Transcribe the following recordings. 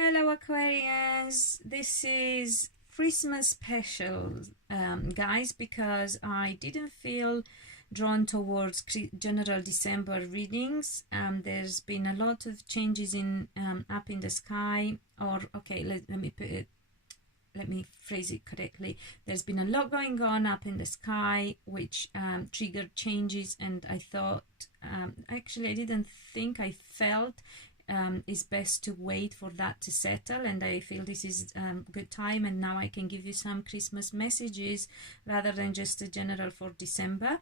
Hello Aquarians, this is Christmas special, guys, because I didn't feel drawn towards general December readings. There's been a lot of changes in up in the sky, or okay, let me phrase it correctly. There's been a lot going on up in the sky which triggered changes, and I thought, actually I didn't think, I felt it's best to wait for that to settle, and I feel this is a good time, and now I can give you some Christmas messages rather than just a general for December.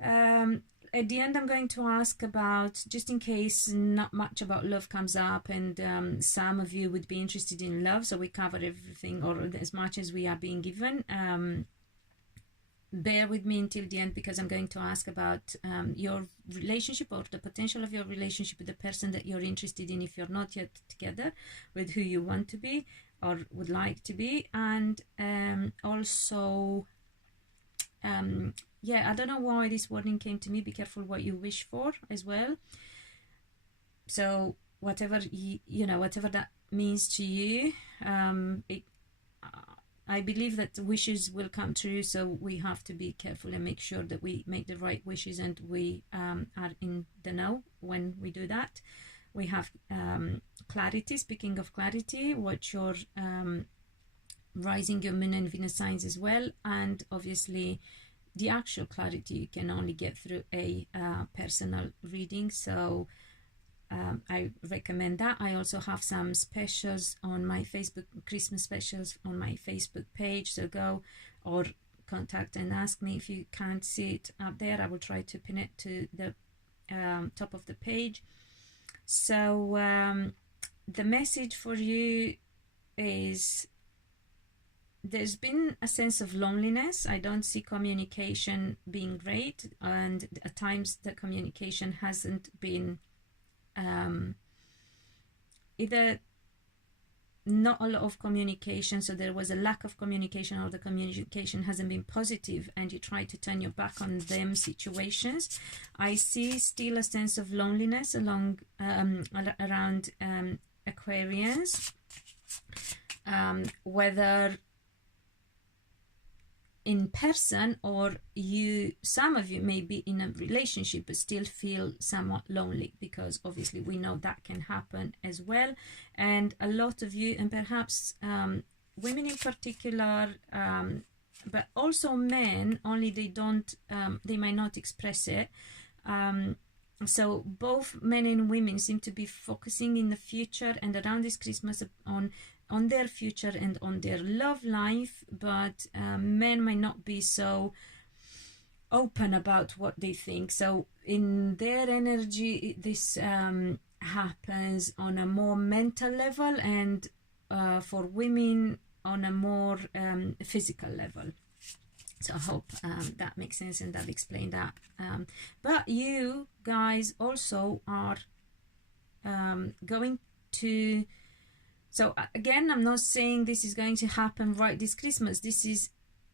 At the end I'm going to ask about, just in case not much about love comes up, and some of you would be interested in love, so we cover everything or as much as we are being given. Bear with me until the end, because I'm going to ask about your relationship, or the potential of your relationship with the person that you're interested in if you're not yet together, with who you want to be or would like to be. And also yeah, I don't know why this warning came to me. Be careful what you wish for as well. So whatever you know, whatever that means to you, I believe that wishes will come true, so we have to be careful and make sure that we make the right wishes, and we are in the know when we do that. We have clarity. Speaking of clarity, watch your rising, your moon and Venus signs as well, and obviously the actual clarity you can only get through a personal reading, so I recommend that. I also have some specials on my Facebook, Christmas specials on my Facebook page, so go or contact and ask me if you can't see it up there. I will try to pin it to the top of the page. So the message for you is, there's been a sense of loneliness. I don't see communication being great, and at times the communication hasn't been either not a lot of communication, so there was a lack of communication, or the communication hasn't been positive and you try to turn your back on them situations. I see still a sense of loneliness along around Aquarians, whether in person, or some of you may be in a relationship but still feel somewhat lonely, because obviously we know that can happen as well. And a lot of you, and perhaps women in particular, but also men, only they don't, they might not express it. So both men and women seem to be focusing in the future and around this Christmas on their future and on their love life, but men might not be so open about what they think. So in their energy, this happens on a more mental level, and for women on a more physical level. So I hope that makes sense and I've explained that. But you guys also are going to, so again, I'm not saying this is going to happen right this Christmas. This is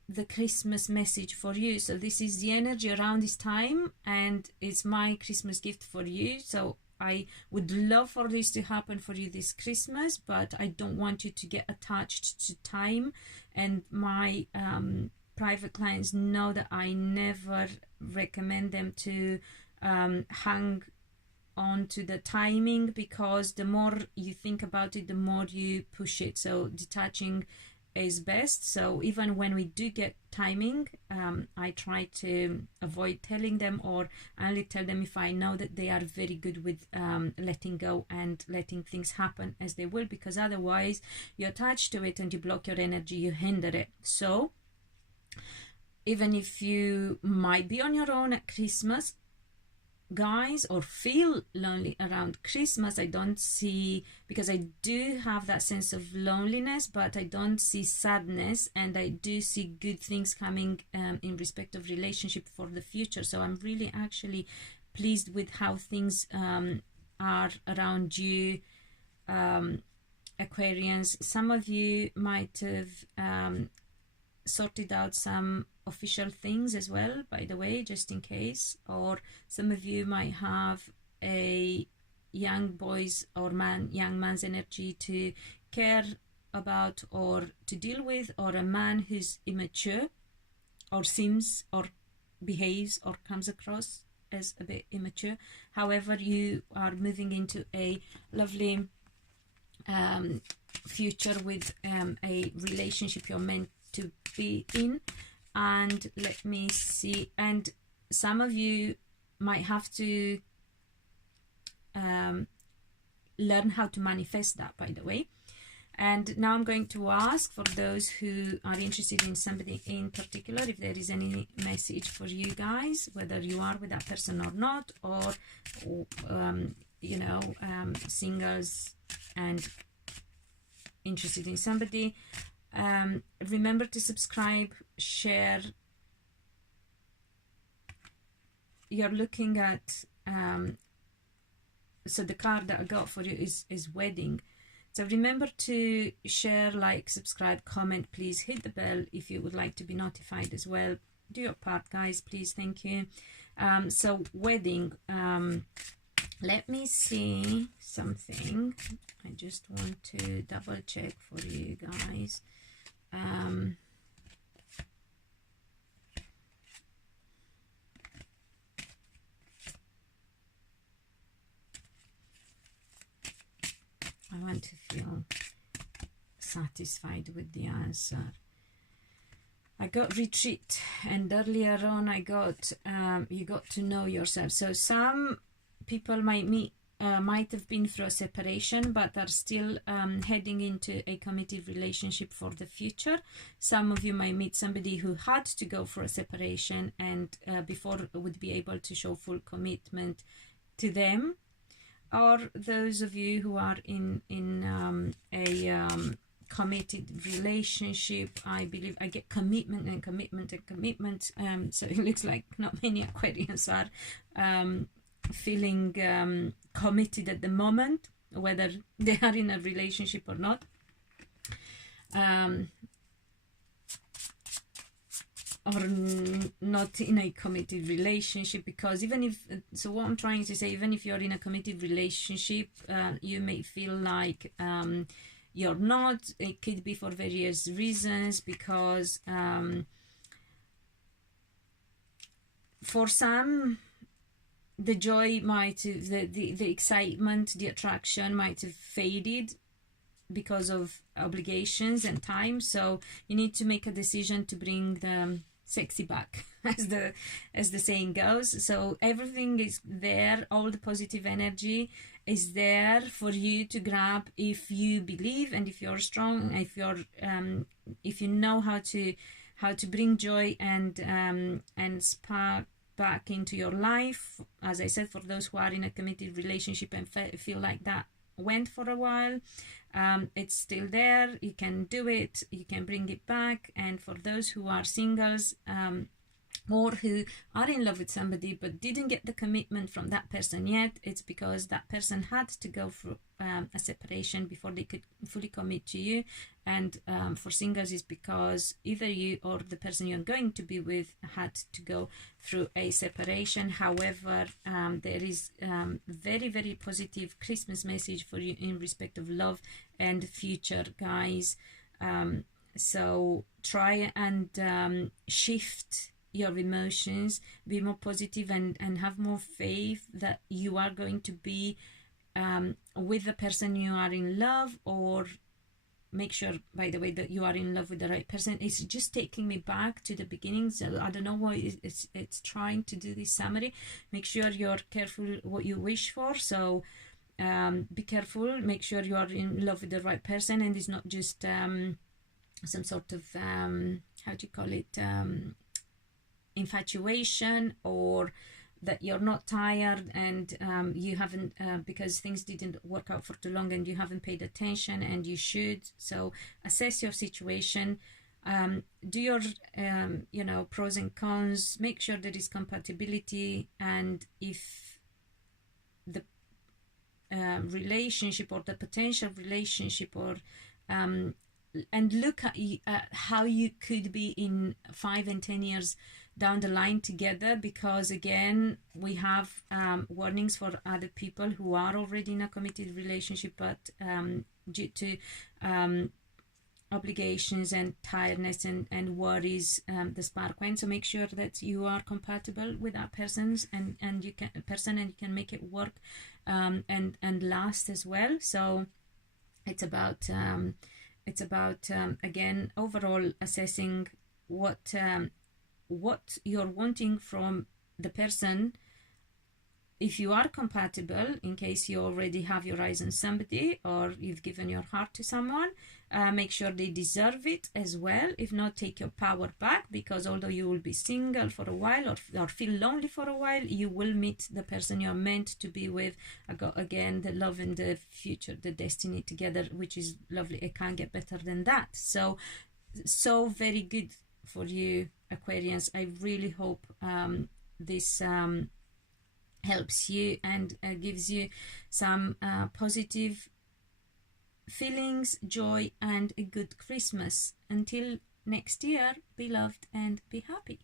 the Christmas message for you. So this is the energy around this time, and it's my Christmas gift for you. So I would love for this to happen for you this Christmas, but I don't want you to get attached to time. And my private clients know that I never recommend them to hang on to the timing, because the more you think about it, the more you push it. So detaching is best. So even when we do get timing, I try to avoid telling them, or only tell them if I know that they are very good with letting go and letting things happen as they will, because otherwise you attach to it and you block your energy, you hinder it. So even if you might be on your own at Christmas, guys, or feel lonely around Christmas, I don't see, because I do have that sense of loneliness, but I don't see sadness, and I do see good things coming in respect of relationship for the future. So I'm really actually pleased with how things are around you, Aquarians. Some of you might have sorted out some official things as well, by the way, just in case, or some of you might have a young boys or young man's energy to care about or to deal with, or a man who's immature or seems or behaves or comes across as a bit immature. However, you are moving into a lovely future with a relationship you're meant to be in. And let me see, and some of you might have to learn how to manifest that, by the way. And now I'm going to ask for those who are interested in somebody in particular, if there is any message for you guys, whether you are with that person or not, or you know, singles and interested in somebody. Remember to subscribe, share. You're looking at so the card that I got for you is wedding. So remember to share, like, subscribe, comment. Please hit the bell if you would like to be notified as well. Do your part, guys, please. Thank you. So wedding. Let me see something. I just want to double check for you guys. I want to feel satisfied with the answer. I got retreat, and earlier on I got you got to know yourself. So some people might have been through a separation but are still heading into a committed relationship for the future. Some of you might meet somebody who had to go for a separation and before would be able to show full commitment to them. Or those of you who are in a committed relationship. I believe I get commitment and commitment and commitment. So it looks like not many Aquarians are feeling committed at the moment, whether they are in a relationship or not. Or not in a committed relationship, because even if, so what I'm trying to say, even if you're in a committed relationship, you may feel like you're not. It could be for various reasons, because for some, the joy might have, the excitement, the attraction might have faded because of obligations and time. So you need to make a decision to bring the sexy back, as the saying goes. So everything is there, all the positive energy is there for you to grab if you believe, and if you're strong, if you know how to bring joy and spark back into your life. As I said, for those who are in a committed relationship and feel like that went for a while, it's still there. You can do it, you can bring it back. And for those who are singles, or who are in love with somebody but didn't get the commitment from that person yet, it's because that person had to go through a separation before they could fully commit to you. And for singles, it's because either you or the person you're going to be with had to go through a separation. However, there is very, very positive Christmas message for you in respect of love and future, guys. So try and shift your emotions, be more positive, and have more faith that you are going to be with the person you are in love. Or make sure, by the way, that you are in love with the right person. It's just taking me back to the beginning, so I don't know why it's trying to do this summary. Make sure you're careful what you wish for. So be careful, make sure you are in love with the right person, and it's not just some sort of how do you call it, infatuation, or that you're not tired and you haven't because things didn't work out for too long and you haven't paid attention, and you should. So assess your situation, do your you know, pros and cons, make sure there is compatibility, and if the relationship or the potential relationship, or and look at how you could be in 5 and 10 years down the line together, because again we have warnings for other people who are already in a committed relationship, but due to obligations and tiredness and worries, the spark went. So make sure that you are compatible with that person's and you can make it work and last as well. So it's about again overall assessing what you're wanting from the person. If you are compatible, in case you already have your eyes on somebody or you've given your heart to someone, make sure they deserve it as well. If not, take your power back, because although you will be single for a while or feel lonely for a while, you will meet the person you're meant to be with. Again, the love and the future, the destiny together, which is lovely. It can't get better than that. So very good for you, Aquarians. I really hope this helps you and gives you some positive feelings, joy, and a good Christmas. Until next year, be loved and be happy.